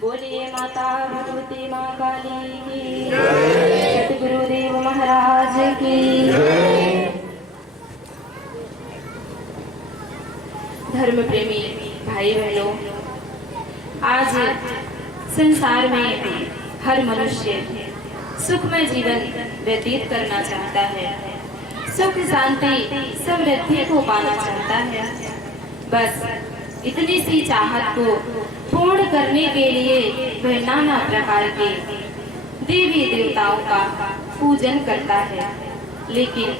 बोलिए माता भगवती माँ काली की, सतगुरुदेव महाराज की। धर्म प्रेमी भाई बहनों, आज संसार में हर मनुष्य सुखमय जीवन व्यतीत करना चाहता है, सुख शांति समृद्धि को पाना चाहता है। बस इतनी सी चाहत को पूर्ण करने के लिए वह नाना प्रकार के देवी देवताओं का पूजन करता है, लेकिन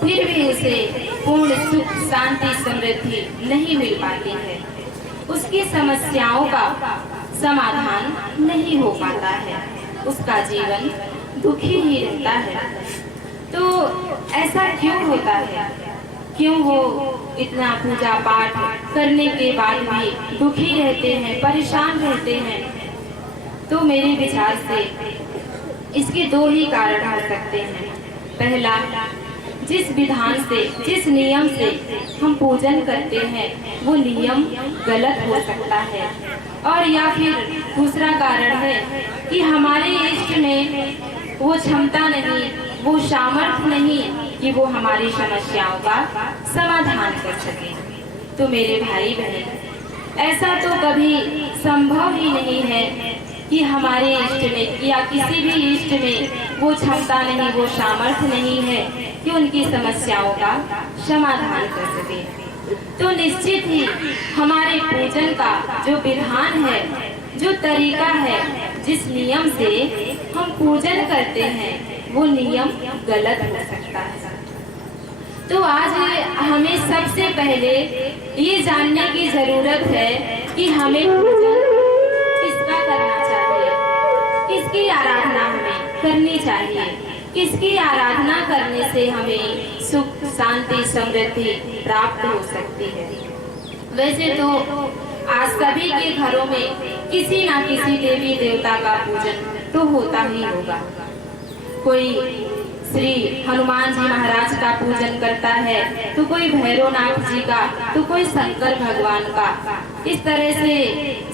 फिर भी उसे पूर्ण सुख शांति समृद्धि नहीं मिल पाती है। उसकी समस्याओं का समाधान नहीं हो पाता है, उसका जीवन दुखी ही रहता है। तो ऐसा क्यों होता है? क्यों वो इतना पूजा पाठ करने के बाद भी दुखी रहते हैं, परेशान रहते हैं? तो मेरे विचार से इसके दो ही कारण हो सकते हैं। पहला, जिस विधान से, जिस नियम से हम पूजन करते हैं वो नियम गलत हो सकता है, और या फिर दूसरा कारण है कि हमारे इष्ट में वो क्षमता नहीं, वो सामर्थ्य नहीं कि वो हमारी समस्याओं का समाधान कर सके। तो मेरे भाई बहन, ऐसा तो कभी संभव ही नहीं है कि हमारे इष्ट में या किसी भी इष्ट में वो क्षमता नहीं, वो सामर्थ्य नहीं है कि उनकी समस्याओं का समाधान कर सके। तो निश्चित ही हमारे पूजन का जो विधान है, जो तरीका है, जिस नियम से हम पूजन करते हैं वो नियम गलत हो सकता है। तो आज हमें सबसे पहले ये जानने की जरूरत है कि हमें पूजन किसका करना चाहिए, किसकी आराधना हमें करनी चाहिए, किसकी आराधना करने से हमें सुख शांति समृद्धि प्राप्त हो सकती है। वैसे तो आज सभी के घरों में किसी ना किसी देवी देवता का पूजन तो होता ही होगा। कोई श्री हनुमान जी महाराज का पूजन करता है, तो कोई भैरवनाथ जी का, तो कोई शंकर भगवान का। इस तरह से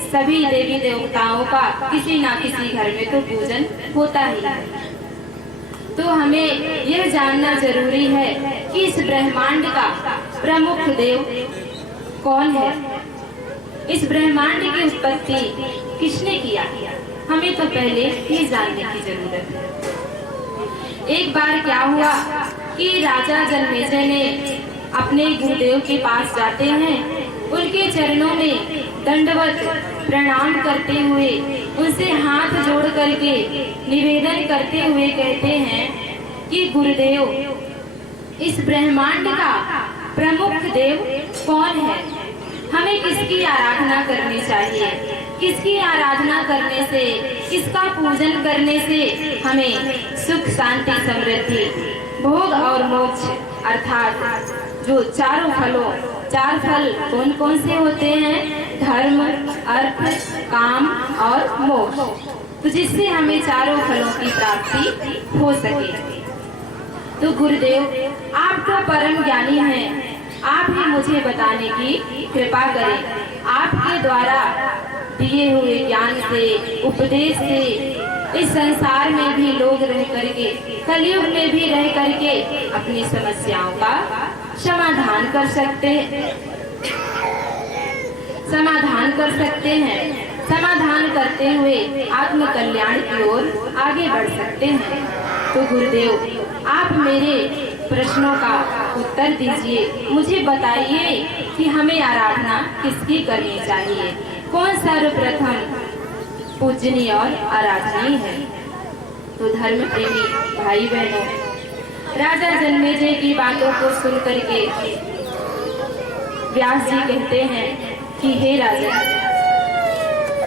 सभी देवी देवताओं का किसी ना किसी घर में तो पूजन होता ही है। तो हमें यह जानना जरूरी है कि इस ब्रह्मांड का प्रमुख देव कौन है। इस ब्रह्मांड की उत्पत्ति किसने किया, हमें तो पहले ये जानने की जरूरत है। एक बार क्या हुआ कि राजा जनमेजय ने अपने गुरुदेव के पास जाते हैं, उनके चरणों में दंडवत प्रणाम करते हुए उनसे हाथ जोड़ करके निवेदन करते हुए कहते हैं कि गुरुदेव, इस ब्रह्मांड का प्रमुख देव कौन है, हमें किसकी आराधना करनी चाहिए, किसकी आराधना करने से, किसका पूजन करने से हमें सुख शांति समृद्धि भोग और मोक्ष अर्थात जो चार फल कौन कौन से होते हैं, धर्म अर्थ काम और मोक्ष, तो जिससे हमें चारों फलों की प्राप्ति हो सके। तो गुरुदेव, आप तो परम ज्ञानी हैं, आप ही मुझे बताने की कृपा करें। आपके द्वारा दिए हुए ज्ञान से, उपदेश से इस संसार में भी लोग रह करके, कलयुग में भी रह करके अपनी समस्याओं का समाधान कर सकते हैं। समाधान करते हुए आत्म कल्याण की ओर आगे बढ़ सकते हैं। तो गुरुदेव, आप मेरे प्रश्नों का उत्तर दीजिए, मुझे बताइए कि हमें आराधना किसकी करनी चाहिए, कौन सर्वप्रथम पूजनीय और आराधनीय है। तो धर्म प्रेमी भाई बहनों, राजा जनमेजय की बातों को सुन करके व्यास जी कहते हैं कि हे राजा,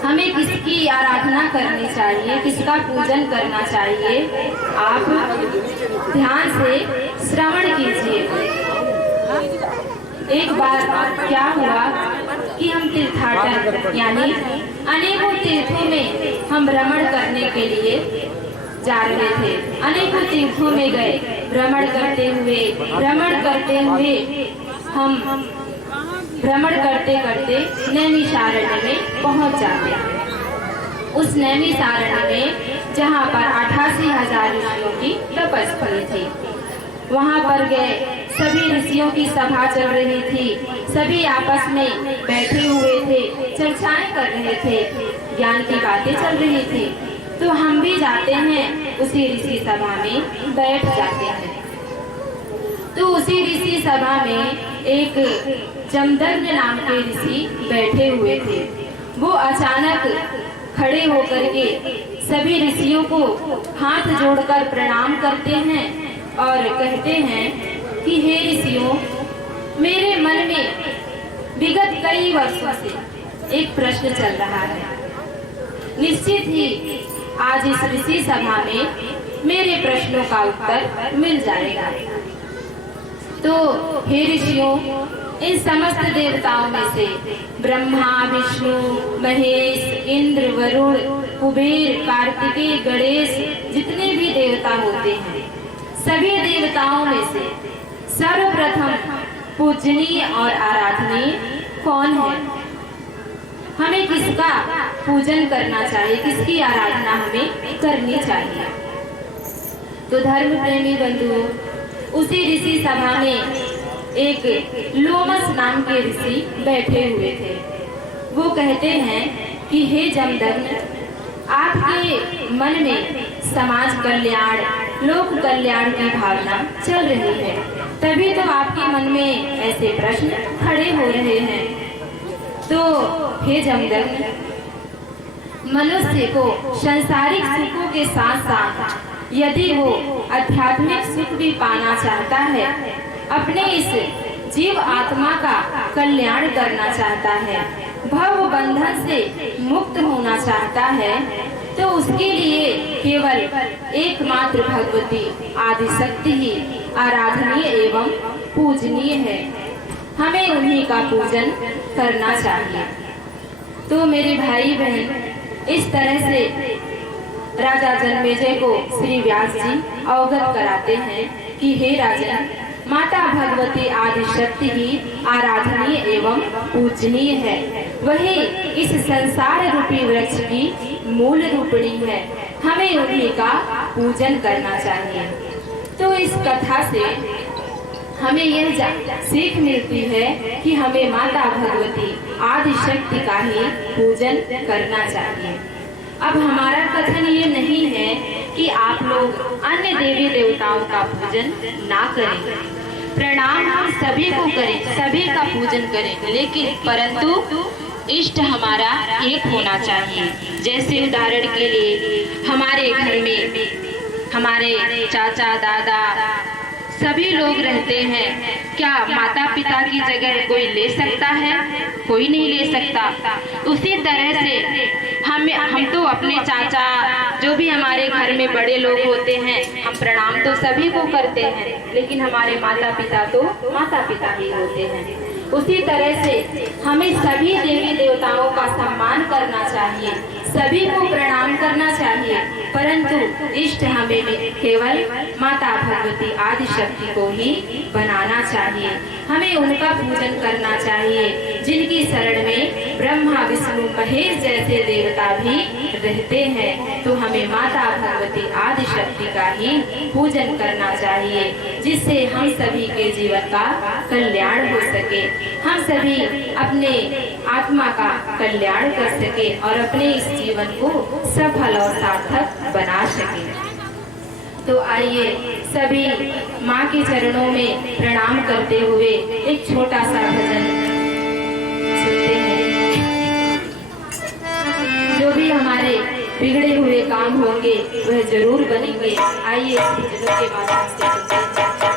हमें किसकी आराधना करनी चाहिए, किसका पूजन करना चाहिए, आप ध्यान से श्रवण कीजिए। एक बार क्या हुआ कि हम तीर्थाटन यानी अनेकों तीर्थों में हम भ्रमण करने के लिए जा रहे थे। अनेकों तीर्थों में गए, भ्रमण करते हुए हम भ्रमण करते करते नैमिषारण्य में पहुंच जाते हैं। उस नैमिषारण्य में जहां पर 88,000 ऋषियों की तपस्या थी, वहां पर गए, सभी ऋषियों की सभा चल रही थी, सभी आपस में बैठे हुए थे, चर्चाएं कर रहे थे, ज्ञान की बातें चल रही थी। तो हम भी जाते हैं, उसी ऋषि सभा में बैठ जाते हैं। तो उसी ऋषि सभा में एक जमदग्नि नाम के ऋषि बैठे हुए थे। वो अचानक खड़े होकर के सभी ऋषियों को हाथ जोड़कर प्रणाम करते हैं और कहते हैं कि हे ऋषियों, मेरे मन में विगत कई वर्षों से एक प्रश्न चल रहा है। निश्चित ही आज इस ऋषि सभा में मेरे प्रश्नों का उत्तर मिल जाएगा। तो हे ऋषियों, इन समस्त देवताओं में से ब्रह्मा, विष्णु, महेश, इंद्र, वरुण, कुबेर, कार्तिकेय, गणेश जितने भी देवता होते हैं, सभी देवताओं में से सर्वप्रथम पूजनीय और आराधनीय कौन है, हमें किसका पूजन करना चाहिए, किसकी आराधना हमें करनी चाहिए। तो धर्म प्रेमी बंधुओं, उसी ऋषि सभा में एक लोमस नाम के ऋषि बैठे हुए थे। वो कहते हैं कि हे जमदग्नि, आपके मन में समाज कल्याण, लोक कल्याण की भावना चल रही है, तभी तो आपके मन में ऐसे प्रश्न खड़े हो रहे हैं। तो हे जमदग्नि, मनुष्य को सांसारिक सुखों के साथ साथ यदि वो आध्यात्मिक सुख भी पाना चाहता है, अपने इस जीव आत्मा का कल्याण करना चाहता है, भव बंधन से मुक्त होना चाहता है, तो उसके लिए केवल एकमात्र भगवती आदिशक्ति ही आराधनीय एवं पूजनीय है। हमें उन्हीं का पूजन करना चाहिए। तो मेरे भाई बहन, इस तरह से राजा जनमेजय को श्री व्यास जी अवगत कराते हैं कि हे राजन, माता भगवती आदिशक्ति ही आराधनीय एवं पूजनीय है। वही इस संसार रूपी वृक्ष की मूल रूपणी है, हमें उन्हीं का पूजन करना चाहिए। तो इस कथा से हमें यह सीख मिलती है कि हमें माता भगवती आदि शक्ति का ही पूजन करना चाहिए। अब हमारा कथन ये नहीं है कि आप लोग अन्य देवी देवताओं का पूजन ना करें, प्रणाम हम सभी को करें, सभी का पूजन करें, लेकिन परंतु इष्ट हमारा एक होना चाहिए। जैसे उदाहरण के लिए हमारे घर में हमारे चाचा दादा सभी लोग रहते हैं, क्या माता पिता की जगह कोई ले सकता है? कोई नहीं ले सकता। उसी तरह से हम तो अपने चाचा जो भी हमारे घर में बड़े लोग होते हैं, हम प्रणाम तो सभी को करते हैं, लेकिन हमारे माता पिता तो माता पिता ही होते हैं। उसी तरह से हमें सभी देवी देवताओं का सम्मान करना चाहिए, सभी को प्रणाम करना चाहिए, परंतु इष्ट हमें केवल माता भगवती आदि शक्ति को ही बनाना चाहिए। हमें उनका पूजन करना चाहिए जिनकी शरण में ब्रह्मा विष्णु महेश जैसे देवता भी रहते हैं। तो हमें माता भगवती आदि शक्ति का ही पूजन करना चाहिए, जिससे हम सभी के जीवन का कल्याण हो सके, हम सभी अपने आत्मा का कल्याण कर सके और अपने इस जीवन को सफल और सार्थक बना सके। तो आइए सभी माँ के चरणों में प्रणाम करते हुए एक छोटा सा भजन सुनते हैं। जो भी हमारे बिगड़े हुए काम होंगे वह जरूर बनेंगे। आइए इस भजन के माध्यम से सुनते हैं।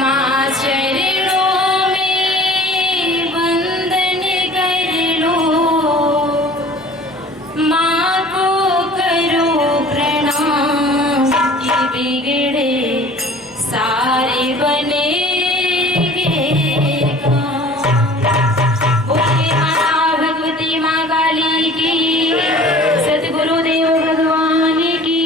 माँ चरणों में वंदन कर लो, माँ को करो प्रणाम, कि बिगड़े सारे बनेंगे काम। बोले माता भगवती माँ काली की, सतगुरुदेव भगवान की।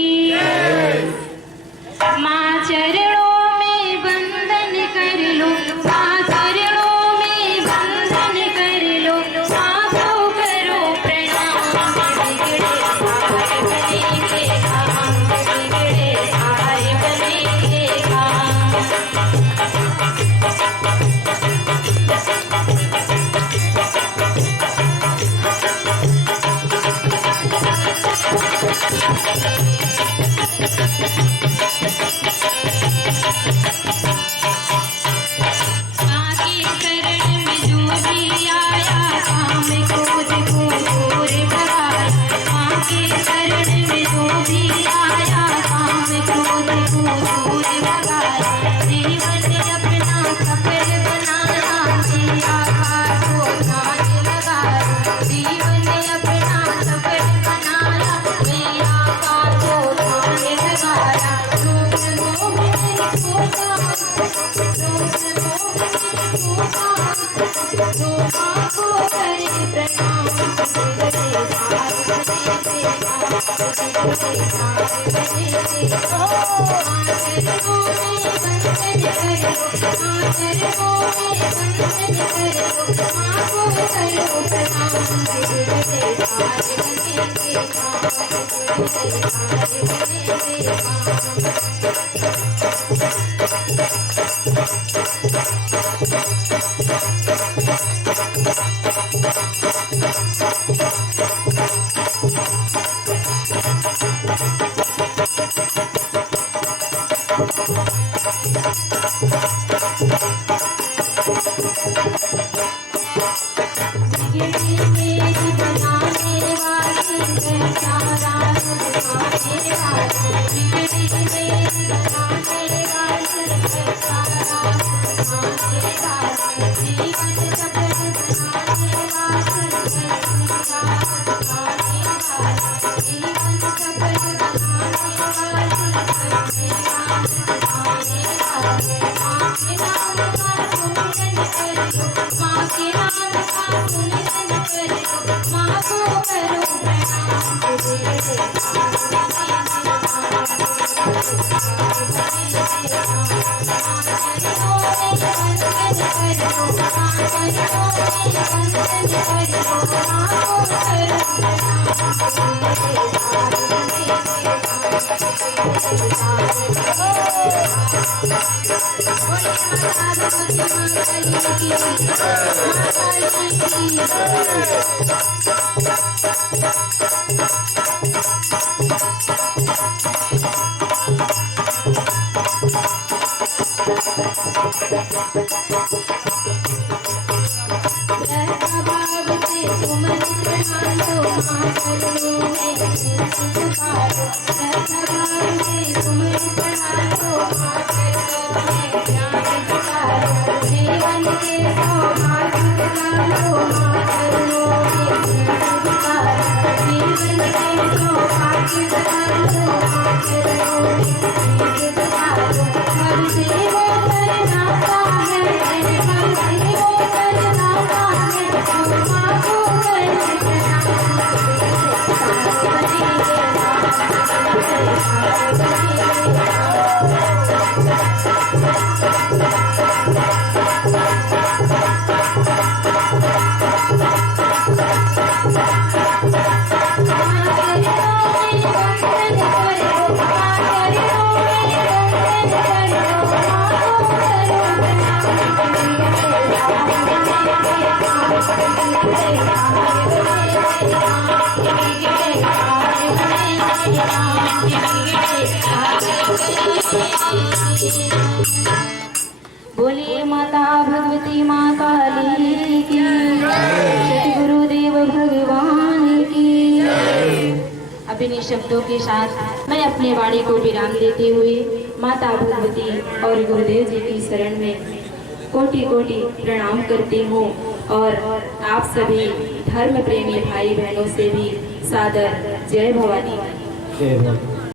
माँ चरणों में वंदन कर लो, माँ चरणों में वंदन कर लो, माँ को करो प्रणाम, बिगड़े सारे बनेंगे काम, बिगड़े सारे बनेंगे काम। माँ की शरण में जो भी आया, काम क्रोध को दूर भगाया। माँ की शरण में जो भी आया, काम क्रोध को दूर भगाया। जीवन अपना सफल बनाया, जिया को ध्यान लगाया। जीवन अपना सफल बनाया, जिया को ध्यान लगाया। लोग मोह सोचा, जो माँ को करे प्रणाम, बिगड़े सारे बनेंगे काम, बिगड़े सारे बनेंगे काम। माँ चरणों में वंदन करो, माँ चरणों में वंदन करो, माँ को करो प्रणाम, बिगड़े सारे बनेंगे काम, बिगड़े सारे बनेंगे काम। Thank you. बोलिए माता भगवती माँ काली की, सतगुरुदेव भगवान की। अब इन शब्दों के साथ मैं अपने वाणी को विराम देते हुए माता भगवती और गुरुदेव जी की शरण में कोटि कोटि प्रणाम करती हूँ और आप सभी धर्म प्रेमी भाई बहनों से भी सादर जय भवानी। जय भवानी।